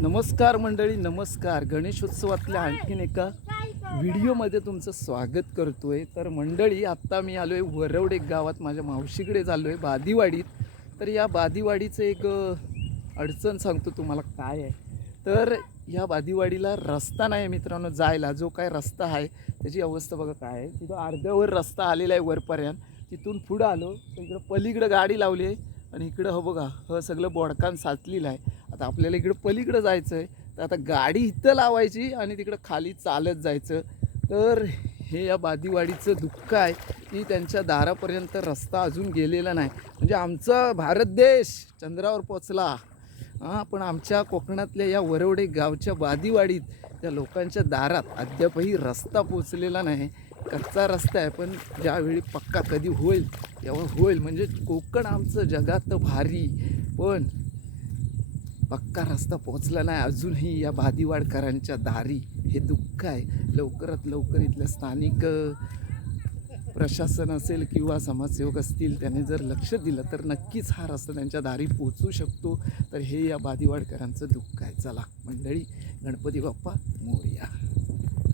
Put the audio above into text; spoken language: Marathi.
नमस्कार मंडळी नमस्कार. गणेशोत्सवातल्या आणखीन एका व्हिडिओमध्ये तुमचं स्वागत करतो आहे तर मंडळी आत्ता मी आलो आहे वरवडे गावात. माझ्या मावशीकडे झालो आहे बादीवाडीत. तर या बादीवाडीचं एक अडचण सांगतो तुम्हाला काय आहे. तर या बादीवाडीला रस्ता नाही आहे मित्रांनो जायला. जो काय रस्ता आहे त्याची अवस्था बघा काय आहे. तिथं अर्ध्यावर रस्ता आलेला आहे वरपर्यंत. तिथून पुढं आलो तर इकडं पलीकडं गाडी लावली आहे. आणि इकडं हो बघा ह सगळं बोडकान साचलेलं आहे. आता आपल्याला इकडं पलीकडं जायचं आहे तर आता गाडी इथं लावायची आणि तिकडं खाली चालत जायचं. तर हे या बादीवाडीचं दुःख आहे की त्यांच्या दारापर्यंत रस्ता अजून गेलेला नाही. म्हणजे आमचा भारत देश चंद्रावर पोचला हां पण आमच्या कोकणातल्या या वरवडे गावच्या बादीवाडीत त्या लोकांच्या दारात अद्यापही रस्ता पोचलेला नाही. कच्चा रस्ता आहे पण ज्यावेळी पक्का कधी होईल तेव्हा होईल. म्हणजे कोकण आमचं जगात भारी पण पक्का रस्ता पोचला नाही. अजूनही या भादीवाडकरांच्या दारी हे दुःख आहे. लवकरात लवकर इथल्या स्थानिक प्रशासन असेल किंवा समाजसेवक असतील त्याने जर लक्ष दिलं तर नक्कीच हा रस्ता त्यांच्या दारी पोचू शकतो. तर हे या बादीवाडकरांचं दुःख आहे. चला मंडळी गणपती बाप्पा मोरया.